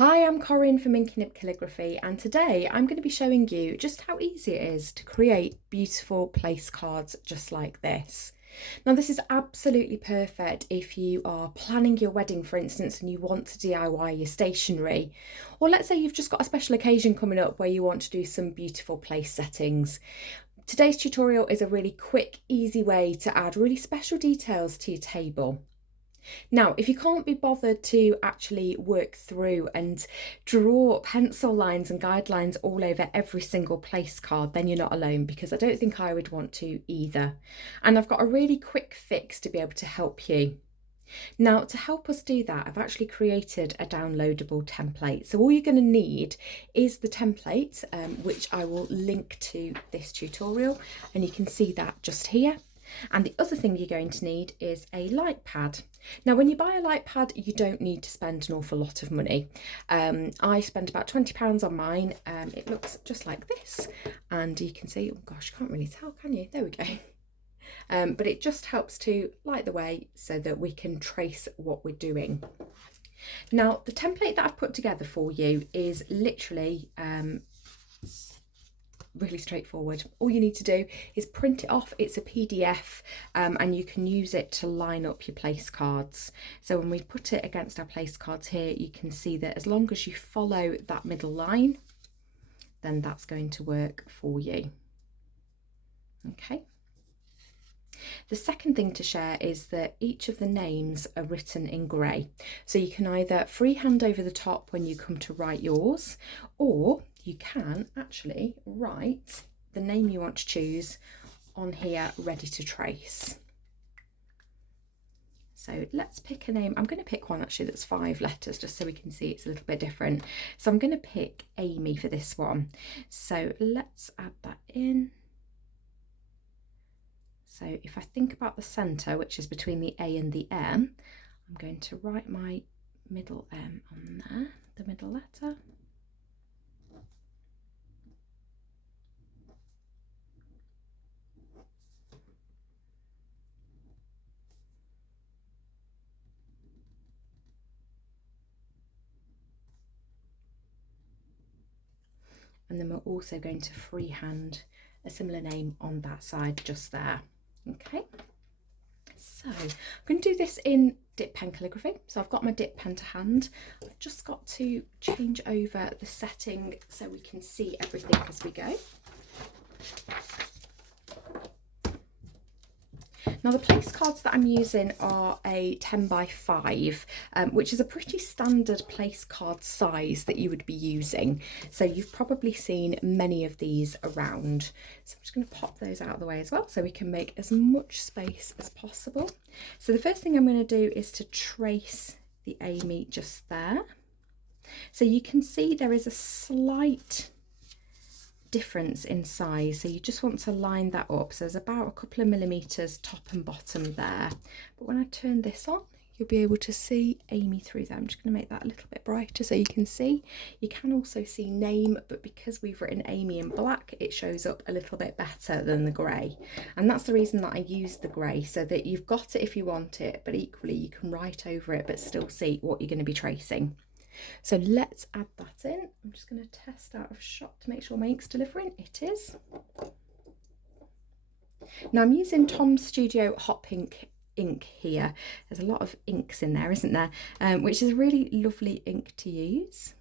Hi, I'm Corinne from Inky Calligraphy, and today I'm going to be showing you just how easy it is to create beautiful place cards just like this. Now, this is absolutely perfect if you are planning your wedding, for instance, and you want to DIY your stationery, or let's say you've just got a special occasion coming up where you want to do some beautiful place settings. Today's tutorial is a really quick, easy way to add really special details to your table. Now, if you can't be bothered to actually work through and draw pencil lines and guidelines all over every single place card, then you're not alone, because I don't think I would want to either. And I've got a really quick fix to be able to help you. Now, to help us do that, I've actually created a downloadable template. So all you're going to need is the template, which I will link to this tutorial, and you can see that just here. And the other thing you're going to need is a light pad. Now, when you buy a light pad, you don't need to spend an awful lot of money. I spent about £20 on mine. It looks just like this, and you can see, oh gosh, you can't really tell, can you? There we go. But it just helps to light the way so that we can trace what we're doing. Now, the template that I've put together for you is literally really straightforward. All you need to do is print it off. It's a PDF, and you can use it to line up your place cards. So when we put it against our place cards here, you can see that as long as you follow that middle line, then that's going to work for you. Okay. The second thing to share is that each of the names are written in grey. So you can either freehand over the top when you come to write yours, or you can actually write the name you want to choose on here ready to trace. So let's pick a name. I'm going to pick one actually that's 5 letters, just so we can see it's a little bit different. So I'm going to pick Amy for this one. So let's add that in. So if I think about the centre, which is between the A and the M, I'm going to write my middle M on there, the middle letter. And then we're also going to freehand a similar name on that side just there. Okay, so I'm going to do this in dip pen calligraphy. So I've got my dip pen to hand. I've just got to change over the setting so we can see everything as we go. Now, the place cards that I'm using are a 10 by 5, which is a pretty standard place card size that you would be using. So you've probably seen many of these around. So I'm just going to pop those out of the way as well so we can make as much space as possible. So the first thing I'm going to do is to trace the Amy just there. So you can see there is a slight difference in size, so you just want to line that up. So there's about a couple of millimeters top and bottom there, but when I turn this on, you'll be able to see Amy through there. I'm just going to make that a little bit brighter so you can see. You can also see name, but because we've written Amy in black, it shows up a little bit better than the grey, and that's the reason that I used the grey, so that you've got it if you want it, but equally you can write over it but still see what you're going to be tracing. So let's add that in. I'm just going to test out of shot to make sure my ink's delivering. It is. Now I'm using Tom's Studio Hot Pink ink here. There's a lot of inks in there, isn't there? Which is a really lovely ink to use.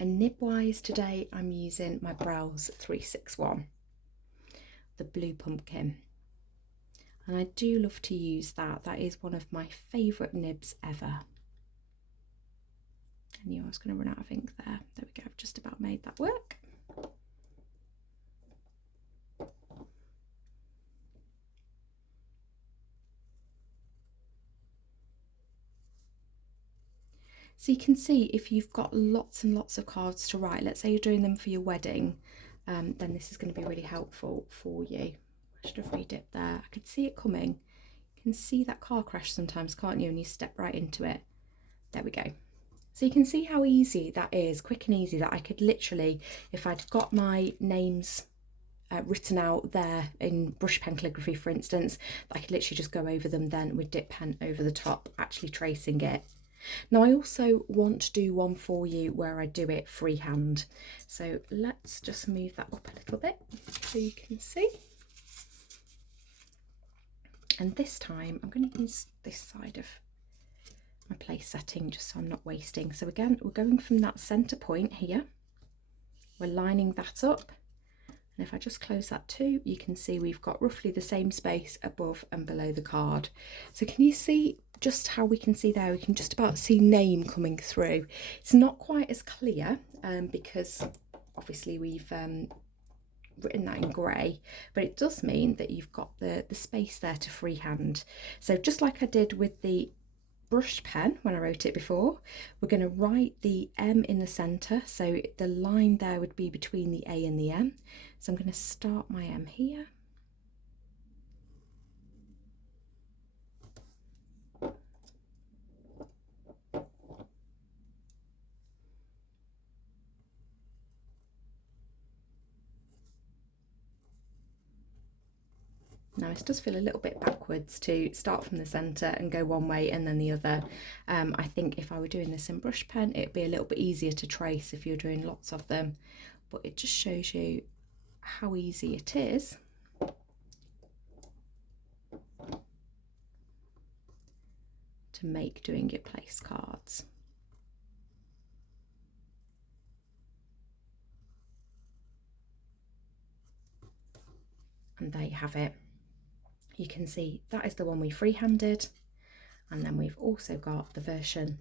And nib-wise today I'm using my Browse 361, the blue pumpkin. And I do love to use that. That is one of my favourite nibs ever. I knew I was going to run out of ink there. There we go, I've just about made that work. So you can see if you've got lots and lots of cards to write, let's say you're doing them for your wedding, then this is going to be really helpful for you. I should have re-dipped there. I could see it coming. You can see that car crash sometimes, can't you, when you step right into it. There we go. So you can see how easy that is, quick and easy, that I could literally, if I'd got my names written out there in brush pen calligraphy, for instance, I could literally just go over them then with dip pen over the top, actually tracing it. Now I also want to do one for you where I do it freehand. So let's just move that up a little bit so you can see. And this time I'm going to use this side of my place setting just so I'm not wasting. So again, we're going from that center point here. We're lining that up. And if I just close that too, you can see we've got roughly the same space above and below the card. So can you see just how we can see there? We can just about see name coming through. It's not quite as clear because obviously we've written that in grey, but it does mean that you've got the space there to freehand. So just like I did with the brushed pen when I wrote it before, we're going to write the M in the centre, so the line there would be between the A and the M. So I'm going to start my M here. Now this does feel a little bit backwards to start from the centre and go one way and then the other. I think if I were doing this in brush pen, it'd be a little bit easier to trace if you're doing lots of them, but it just shows you how easy it is to make doing your place cards. And there you have it. You can see that is the one we freehanded, and then we've also got the version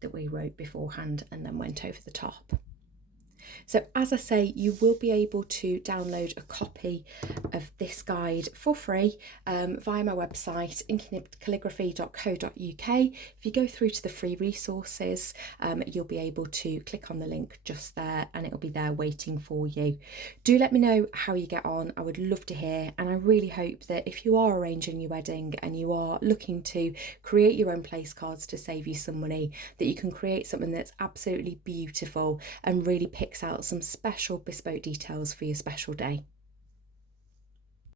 that we wrote beforehand and then went over the top. So as I say, you will be able to download a copy of this guide for free via my website, inkinibcalligraphy.co.uk. If you go through to the free resources, you'll be able to click on the link just there and it'll be there waiting for you. Do let me know how you get on. I would love to hear, and I really hope that if you are arranging your wedding and you are looking to create your own place cards to save you some money, that you can create something that's absolutely beautiful and really picks out some special bespoke details for your special day.